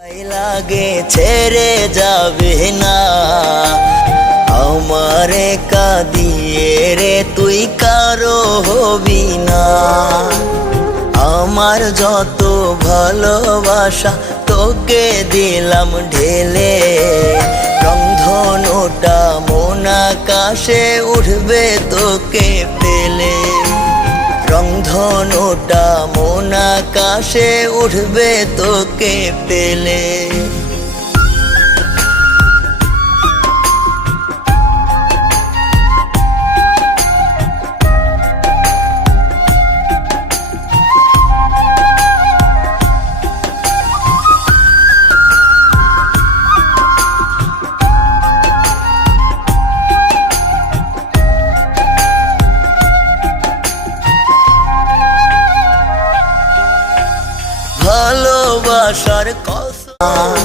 লাগে ছেড়ে যাবে না আমারে কাঁদিয়ে রে তুই কারো হবি না। আমার যত ভালোবাসা তোকে দিলাম ঢেলে, রংধনুটা মন আকাশে উঠবে তোকে পেলে, রংধনুটা মন আকাশে উঠবে তোকে পেলে। ভালোবাসার কসম